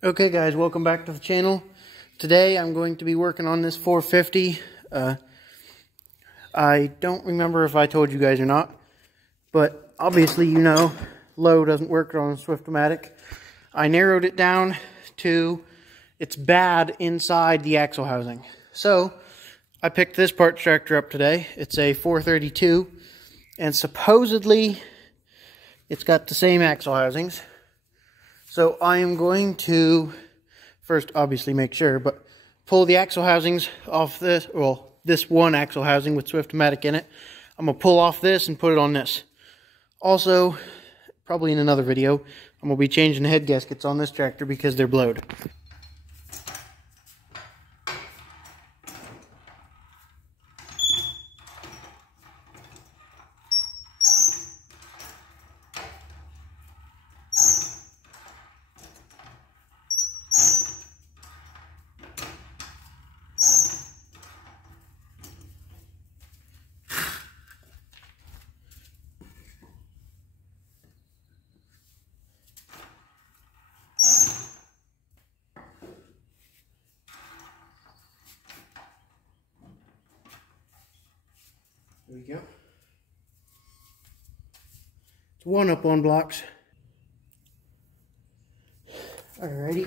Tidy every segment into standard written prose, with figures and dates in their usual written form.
Okay guys, welcome back to the channel. Today I'm going to be working on this 450. I don't remember if I told you guys or not, but obviously you know low doesn't work on a Swift-O-Matic. I narrowed it down to it's bad inside the axle housing. So I picked this part extractor up today. It's a 432 and supposedly it's got the same axle housings. So I am going to first obviously make sure, but pull the axle housings off this, well, this one axle housing with Swift-O-Matic in it. I'm going to pull off this and put it on this. Also, probably in another video, I'm going to be changing the head gaskets on this tractor because they're blowed. There we go. It's one up on blocks. Alrighty.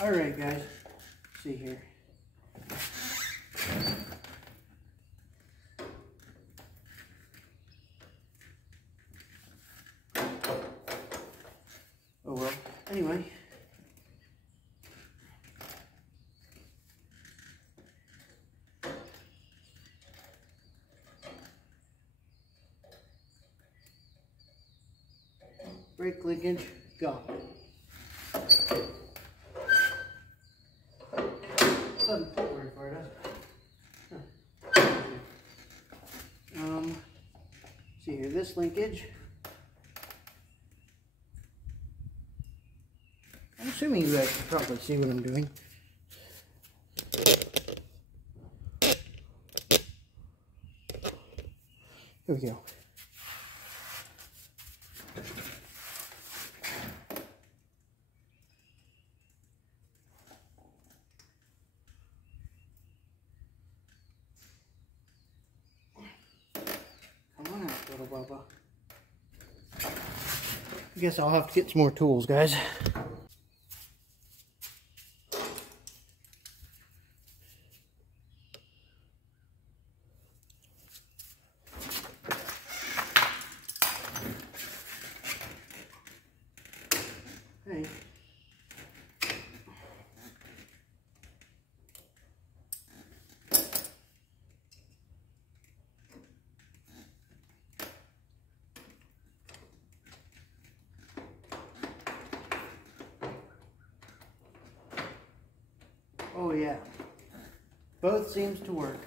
Alright guys, let's see here. Oh well, anyway. Brake linkage, gone. Doesn't pull very far, does it? Huh. See here, this linkage. I'm assuming you guys can probably see what I'm doing. Here we go. Little Bubba. I guess I'll have to get some more tools, guys. Hey. Oh yeah, both seems to work.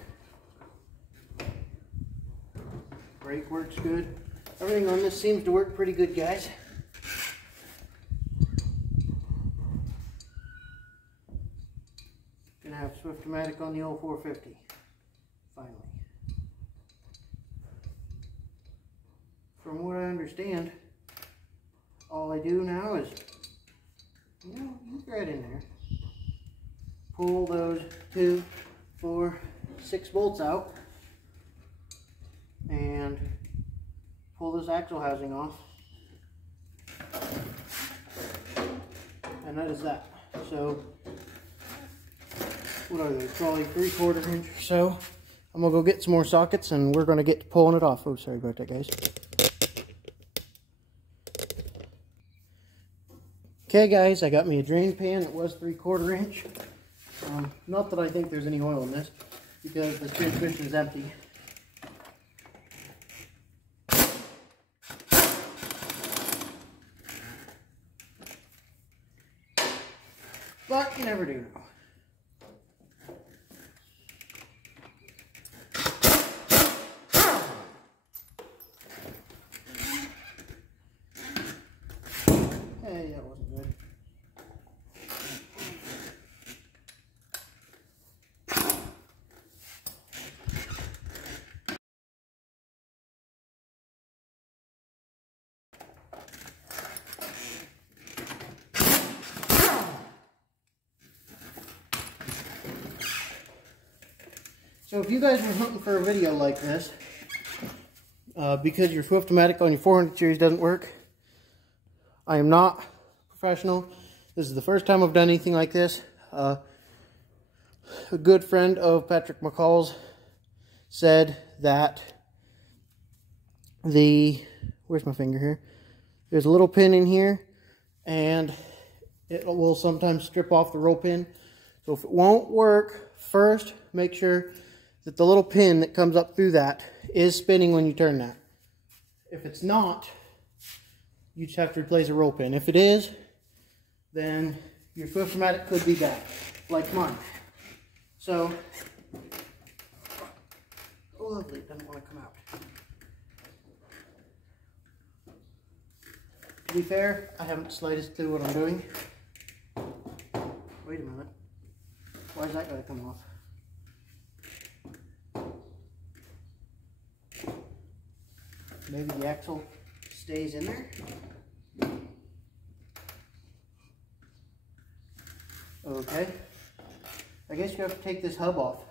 Brake works good. Everything on this seems to work pretty good, guys. Gonna have Swift-O-Matic on the old 450, finally. From what I understand, all I do now is, you right in there. Pull those 2, 4, 6 bolts out and pull this axle housing off, and that is that. So what are they, probably 3/4 inch or so. I'm gonna go get some more sockets and we're gonna get to pulling it off. Oh, sorry about that, guys. Okay guys, I got me a drain pan. It was 3/4 inch. Not that I think there's any oil in this, because the transmission is empty. But you never do know. Hey, that wasn't good. So if you guys were hunting for a video like this, because your Swift-O-Matic on your 400 series doesn't work, I am not professional. This is the first time I've done anything like this. A good friend of Patrick McCall's said that where's my finger here? There's a little pin in here, and it will sometimes strip off the roll pin. So if it won't work, first make sure that the little pin that comes up through that is spinning when you turn that. If it's not, you just have to replace a roll pin. If it is, then your Swift-O-Matic could be bad, like mine. So, oh lovely, it doesn't want to come out. To be fair, I haven't the slightest clue what I'm doing. Wait a minute. Why is that going to come off? Maybe the axle stays in there. Okay. I guess you have to take this hub off.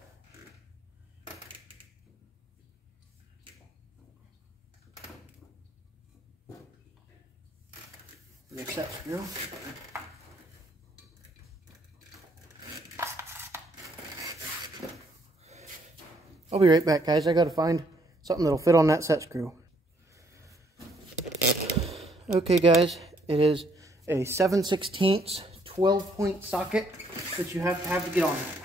The set screw. I'll be right back, guys. I gotta find something that'll fit on that set screw. Okay, guys, it is a 7/16 12-point socket that you have to get on that.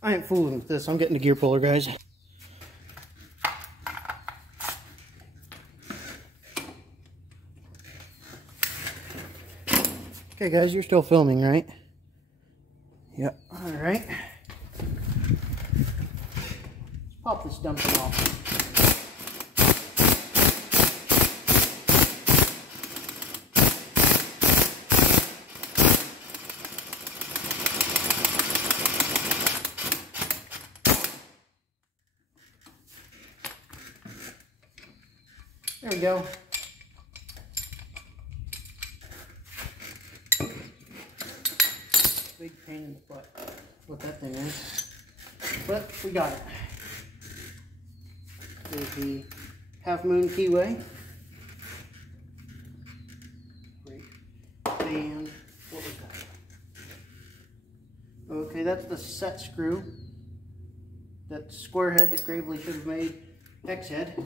I ain't fooling with this. I'm getting the gear puller, guys. Okay, guys, you're still filming, right? Yep. All right. Let's pop this dumping off. There we go. Big pain in the butt, what that thing is. But we got it. There's the half moon keyway. And what was that? Okay, that's the set screw. That square head that Gravely should have made X head.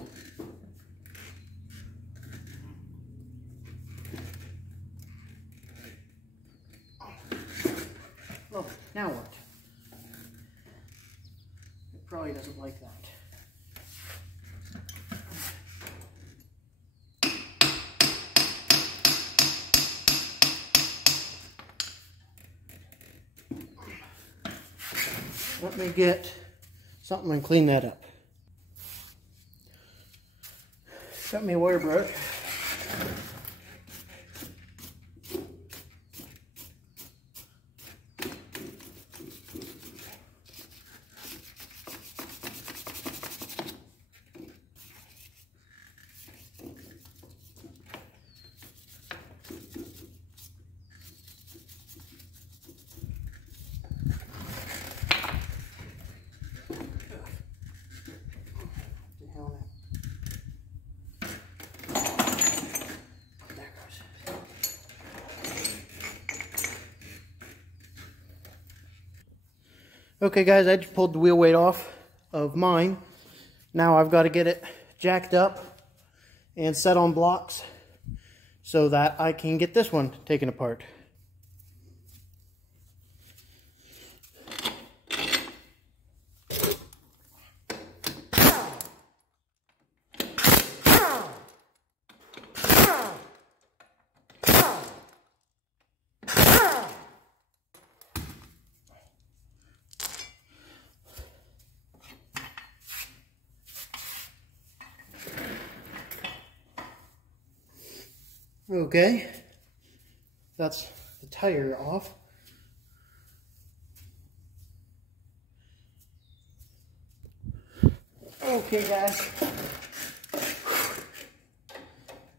Oh, now what? It probably doesn't like that. Let me get something and clean that up. Got me a wire brush. Okay guys, I just pulled the wheel weight off of mine. Now I've got to get it jacked up and set on blocks so that I can get this one taken apart. Okay, that's the tire off. Okay guys,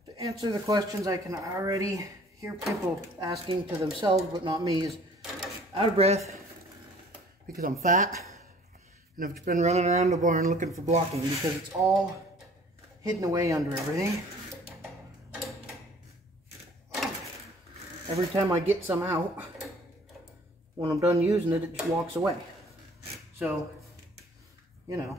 to answer the questions I can already hear people asking to themselves, but not me, is out of breath because I'm fat and I've been running around the barn looking for blocking because it's all hidden away under everything. Every time I get some out, when I'm done using it, it just walks away. So, you know.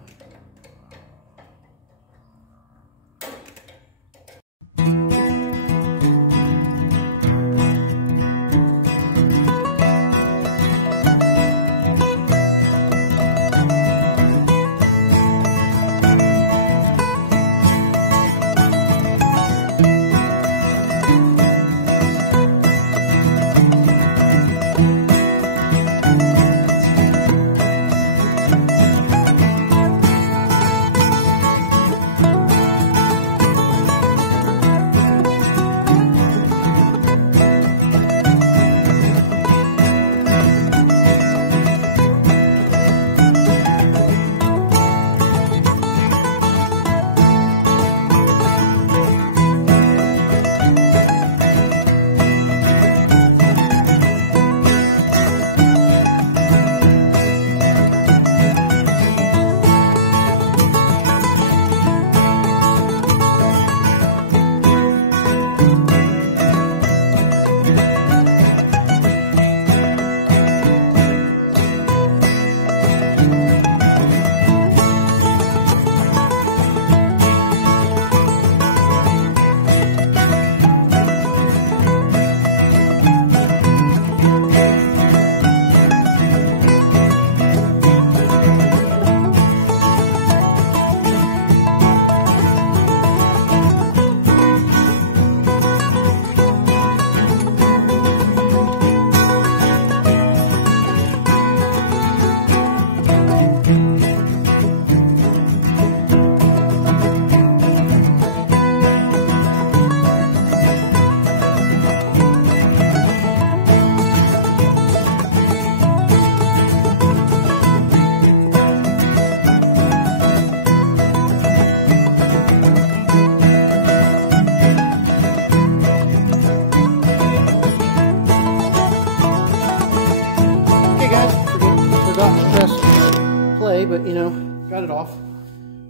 But you know, got it off,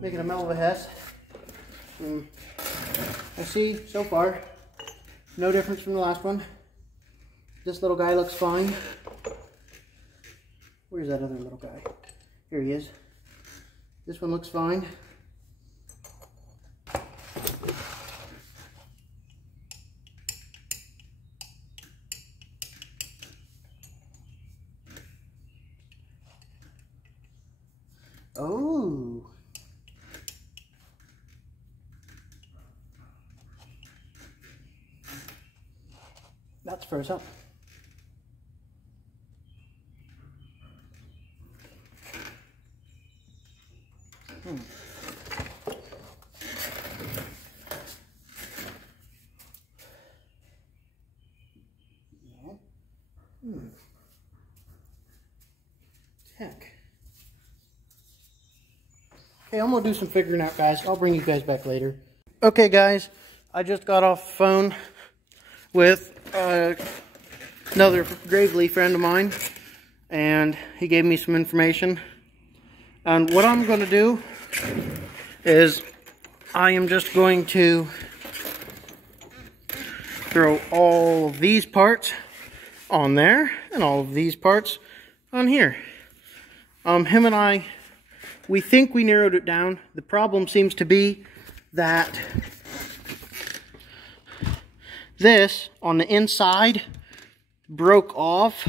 making a mess of a mess. I see so far no difference from the last one. This little guy looks fine. Where's that other little guy? Here he is. This one looks fine. Oh, that's froze up. Heck. Okay, I'm gonna do some figuring out, guys. I'll bring you guys back later. Okay, guys, I just got off the phone with another Gravely friend of mine, and he gave me some information. And what I'm gonna do is I am just going to throw all of these parts on there and all of these parts on here. Him and I, we think we narrowed it down. The problem seems to be that This, on the inside, broke off,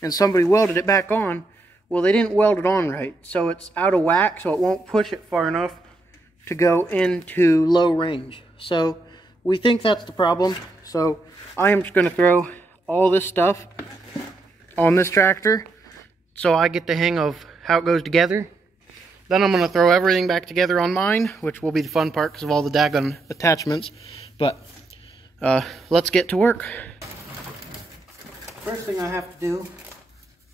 and somebody welded it back on. Well, they didn't weld it on right, so it's out of whack, so it won't push it far enough to go into low range. So we think that's the problem. So I am just going to throw all this stuff on this tractor so I get the hang of how it goes together. Then I'm going to throw everything back together on mine, which will be the fun part because of all the daggone attachments. But let's get to work. First thing I have to do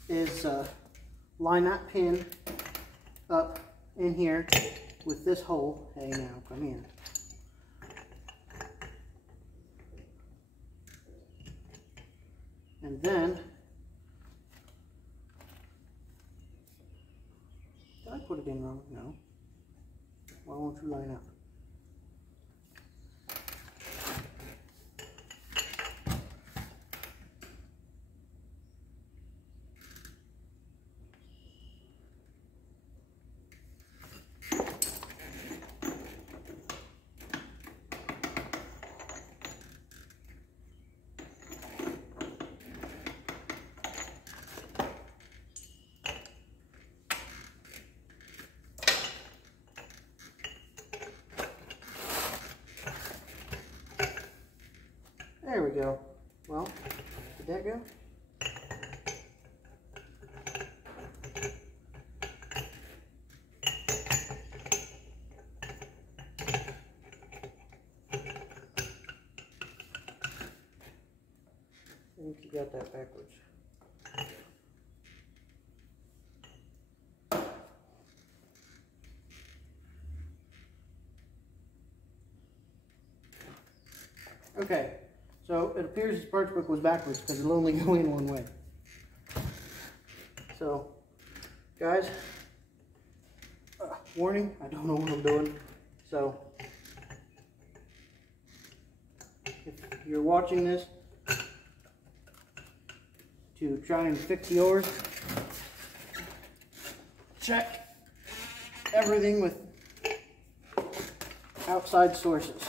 is line that pin up in here with this hole. Hey, now come in. And then, did I put it in wrong? No. Why won't you line up? There we go. Well, did that go? I think you got that backwards. Okay. So it appears this parts book was backwards because it'll only go in one way. So, guys, warning, I don't know what I'm doing. So, if you're watching this to try and fix yours, check everything with outside sources.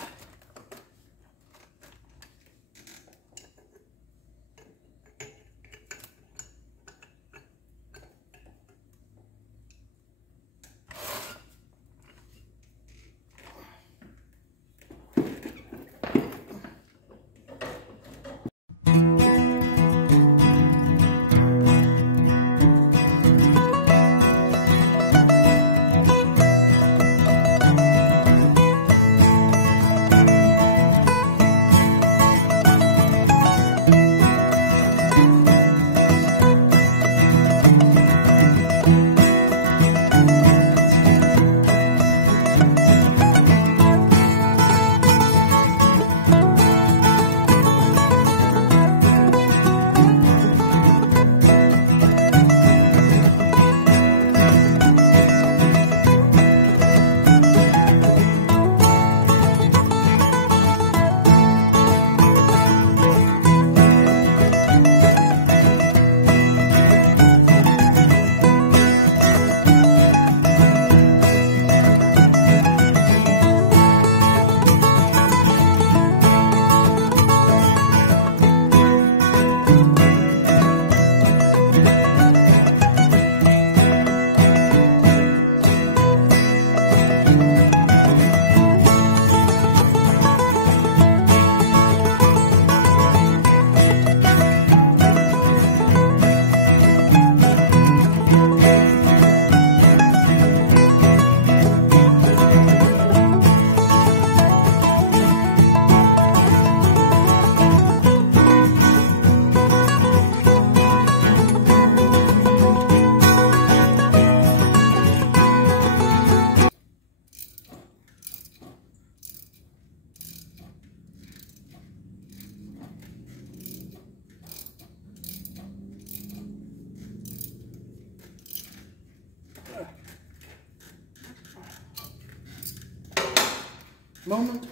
Moment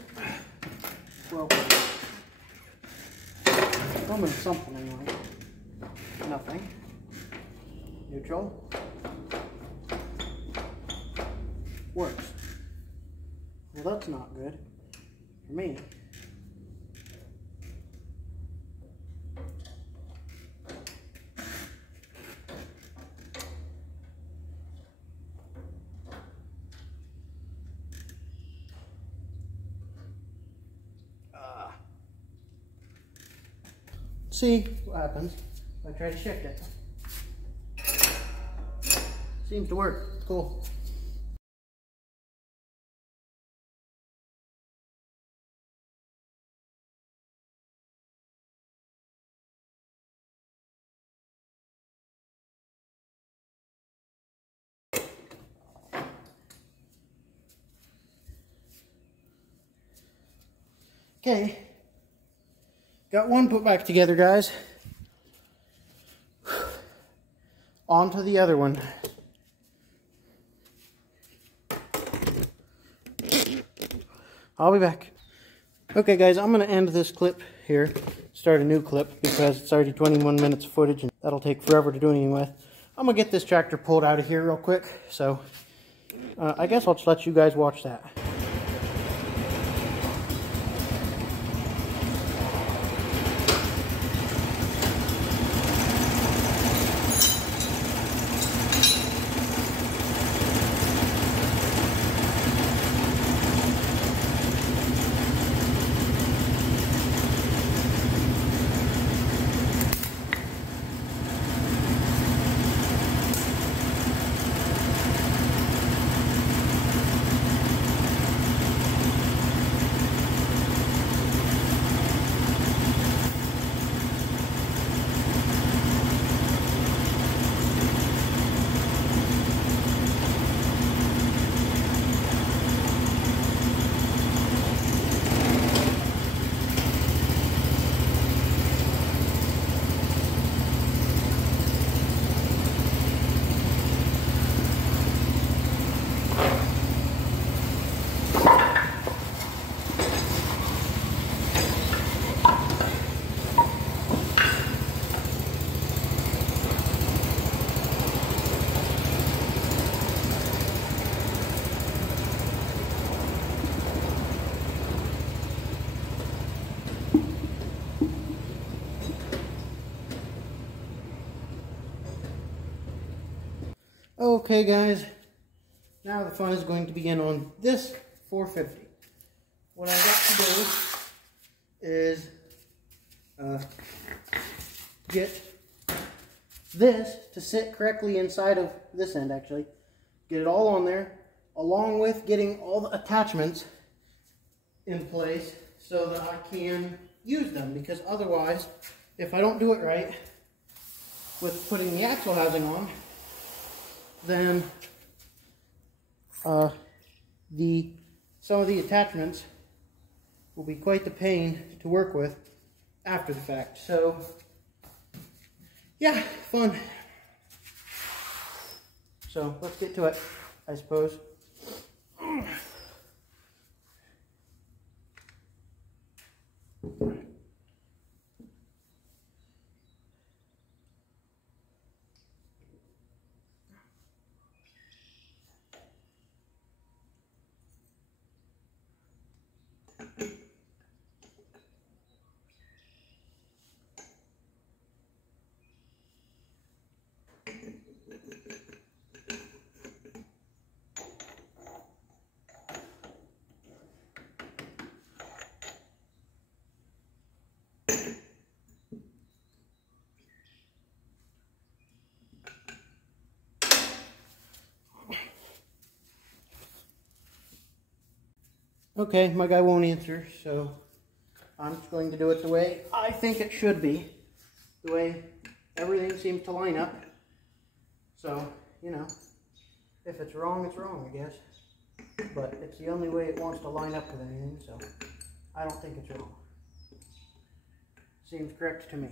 of something anyway. Nothing. Neutral. Works. Well, that's not good for me. see what happens if I try to shift it. Seems to work. Cool. Okay, got one put back together, guys. On to the other one. I'll be back. Okay, guys, I'm going to end this clip here, start a new clip, because it's already 21 minutes of footage, and that'll take forever to do anything with. I'm going to get this tractor pulled out of here real quick, so I guess I'll just let you guys watch that. Okay, guys, now the fun is going to begin on this 450. What I've got to do is get this to sit correctly inside of this end, actually. Get it all on there, along with getting all the attachments in place so that I can use them, because otherwise, if I don't do it right with putting the axle housing on, then some of the attachments will be quite the pain to work with after the fact. So yeah, fun. So let's get to it, I suppose. Okay, my guy won't answer, so I'm just going to do it the way I think it should be. The way everything seems to line up. So, you know, if it's wrong, it's wrong, I guess. But it's the only way it wants to line up with anything, so I don't think it's wrong. Seems correct to me.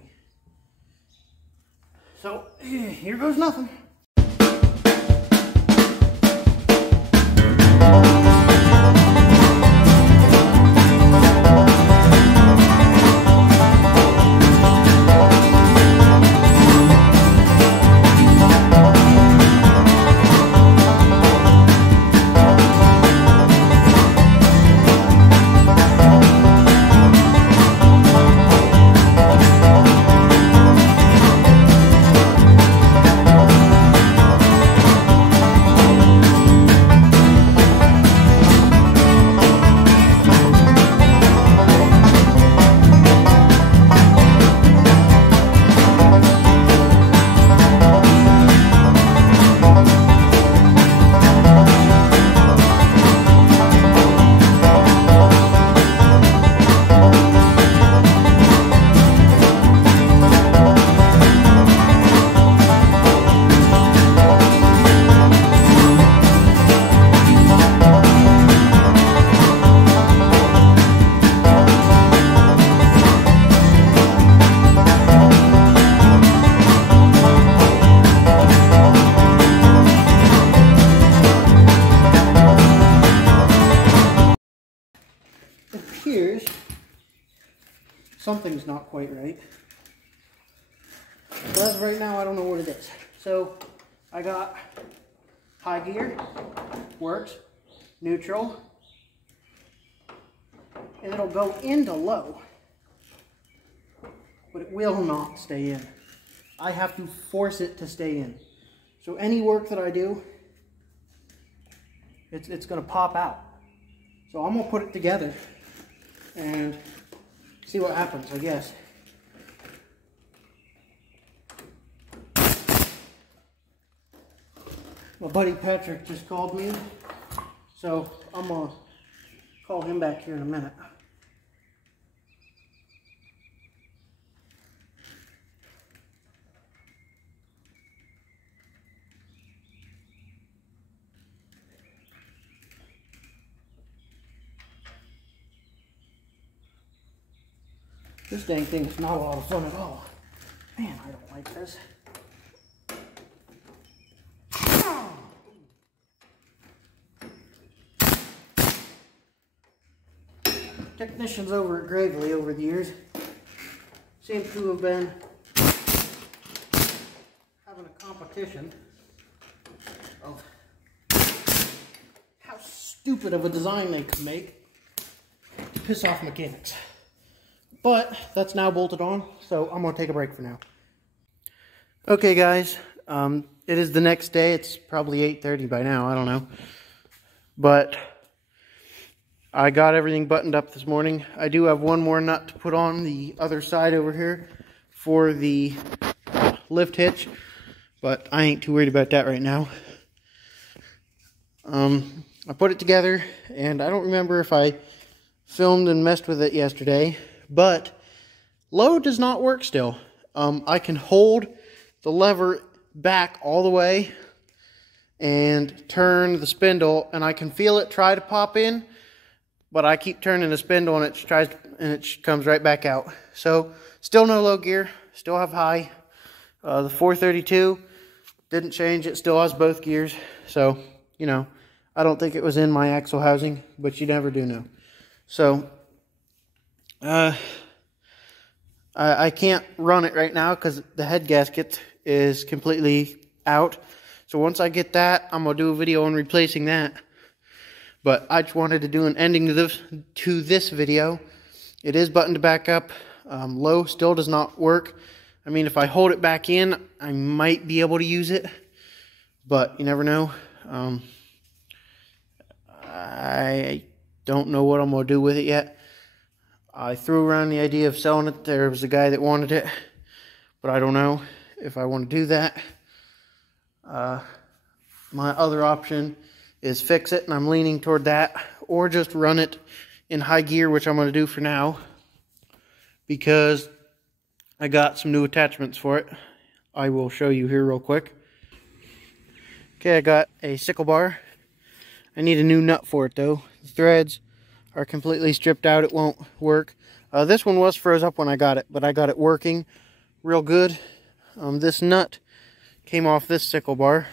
So, here goes nothing. something's not quite right. But as of right now, I don't know what it is. So I got high gear, works, neutral, and it'll go into low, but it will not stay in. I have to force it to stay in. So any work that I do, it's going to pop out. So I'm going to put it together and see what happens, I guess. My buddy Patrick just called me, so I'm going to call him back here in a minute. This dang thing is not a lot of fun at all. Man, I don't like this. Technicians over at Gravely over the years seem to have been having a competition of how stupid of a design they could make to piss off mechanics. But that's now bolted on, so I'm going to take a break for now. Okay guys, it is the next day. It's probably 8:30 by now, I don't know. But I got everything buttoned up this morning. I do have one more nut to put on the other side over here for the lift hitch, but I ain't too worried about that right now. I put it together, and I don't remember if I filmed and messed with it yesterday, but low does not work still. I can hold the lever back all the way and turn the spindle, and I can feel it try to pop in, but I keep turning the spindle and it comes right back out. So still no low gear, still have high. The 432 didn't change, it still has both gears. So, you know, I don't think it was in my axle housing, but you never do know. So I can't run it right now because the head gasket is completely out. So once I get that, I'm going to do a video on replacing that. But I just wanted to do an ending to this video. It is buttoned back up. Low still does not work. I mean, if I hold it back in, I might be able to use it. But you never know. I don't know what I'm going to do with it yet. I threw around the idea of selling it. There was a guy that wanted it, but I don't know if I want to do that. My other option is fix it, and I'm leaning toward that, or just run it in high gear, which I'm going to do for now, because I got some new attachments for it. I will show you here real quick. Okay, I got a sickle bar. I need a new nut for it though. The threads are completely stripped out. It won't work. This one was froze up when I got it, but I got it working real good. This nut came off this sickle bar.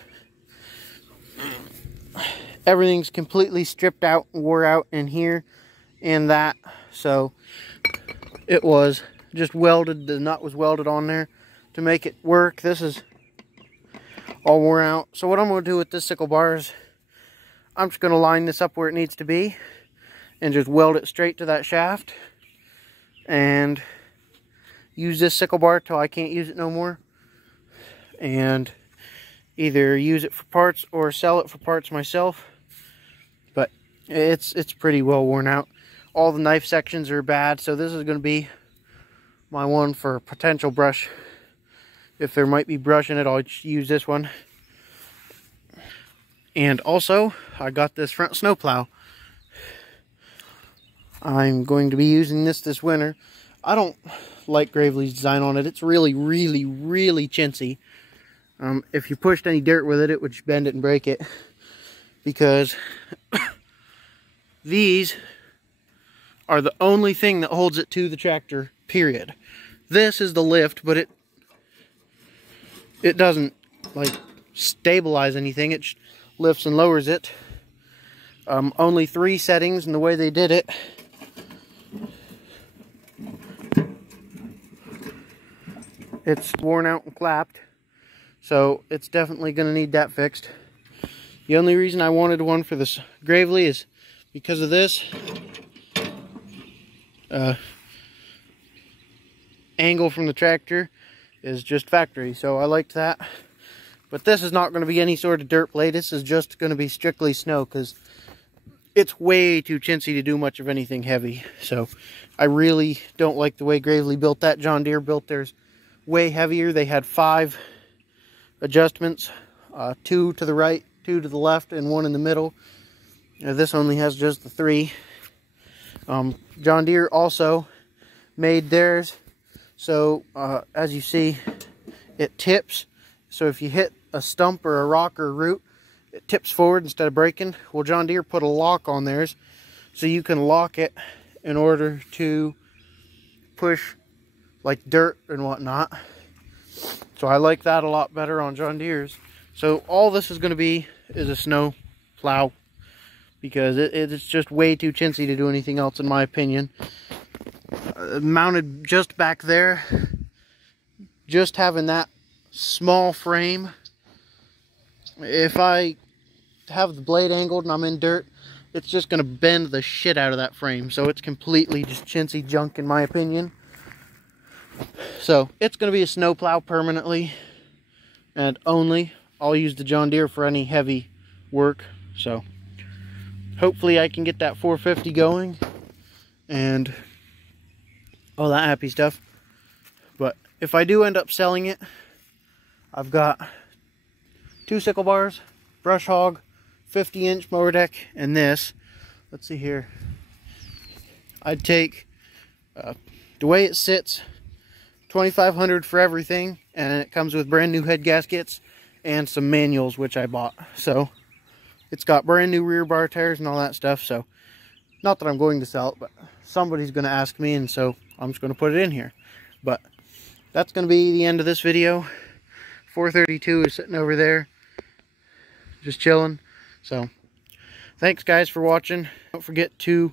Everything's completely stripped out and wore out in here and that. So it was just welded. The nut was welded on there to make it work. This is all worn out. So what I'm going to do with this sickle bar is I'm just going to line this up where it needs to be and just weld it straight to that shaft and use this sickle bar till I can't use it no more, and either use it for parts or sell it for parts myself. But it's pretty well worn out. All the knife sections are bad, so this is going to be my one for potential brush. If there might be brush in it, I'll use this one. And also, I got this front snowplow. I'm going to be using this winter. I don't like Gravely's design on it. It's really, really, really chintzy. If you pushed any dirt with it, it would bend it and break it. Because these are the only thing that holds it to the tractor, period. This is the lift, but it doesn't like stabilize anything. It lifts and lowers it. Only 3 settings, and the way they did it it's worn out and clapped, so it's definitely going to need that fixed. The only reason I wanted one for this Gravely is because of this angle from the tractor is just factory, so I liked that. But this is not going to be any sort of dirt blade. This is just going to be strictly snow, because it's way too chintzy to do much of anything heavy. So I really don't like the way Gravely built that. John Deere built theirs way heavier. They had 5 adjustments, 2 to the right, 2 to the left, and 1 in the middle. This only has just the 3. John Deere also made theirs, so as you see, it tips. So if you hit a stump or a rock or a root, it tips forward instead of breaking. Well, John Deere put a lock on theirs, so you can lock it in order to push like dirt and whatnot. So I like that a lot better on John Deere's. So all this is going to be is a snow plow, because it's just way too chintzy to do anything else, in my opinion. Mounted just back there, just having that small frame, if I have the blade angled and I'm in dirt, it's just going to bend the shit out of that frame. So it's completely just chintzy junk, in my opinion. So it's going to be a snow plow permanently, and only I'll use the John Deere for any heavy work. So hopefully I can get that 450 going and all that happy stuff. But if I do end up selling it, I've got 2 sickle bars, brush hog, 50-inch mower deck, and this. Let's see here. I'd take the way it sits, $2,500 for everything, and it comes with brand new head gaskets and some manuals, which I bought. So it's got brand new rear bar tires and all that stuff. So not that I'm going to sell it, but somebody's going to ask me, and so I'm just going to put it in here. But that's going to be the end of this video. 432 is sitting over there, just chilling. So thanks guys for watching. Don't forget to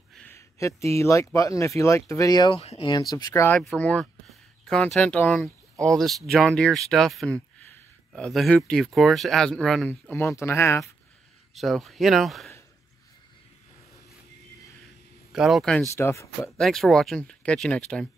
hit the like button if you liked the video, and subscribe for more content on all this John Deere stuff, and the Hoopty, of course. It hasn't run in a month and a half, so you know, got all kinds of stuff. But thanks for watching. Catch you next time.